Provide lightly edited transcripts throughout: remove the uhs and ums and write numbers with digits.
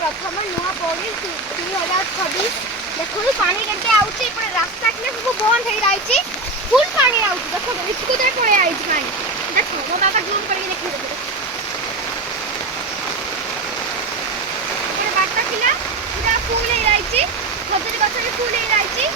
प्रथम नुआ पौड़ी 2026 देखो पानी केते आउची एपटे रास्ता के सब बंद हे रही फुल पानी आउची देखो इसको तो पळे आई पानी देखो मो बाबा जूम करके देखि दे ये बाटा थिला पूरा फुल हे रही खजूरी गछ भी फुल हे रही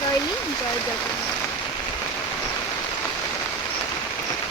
Really? Enjoy the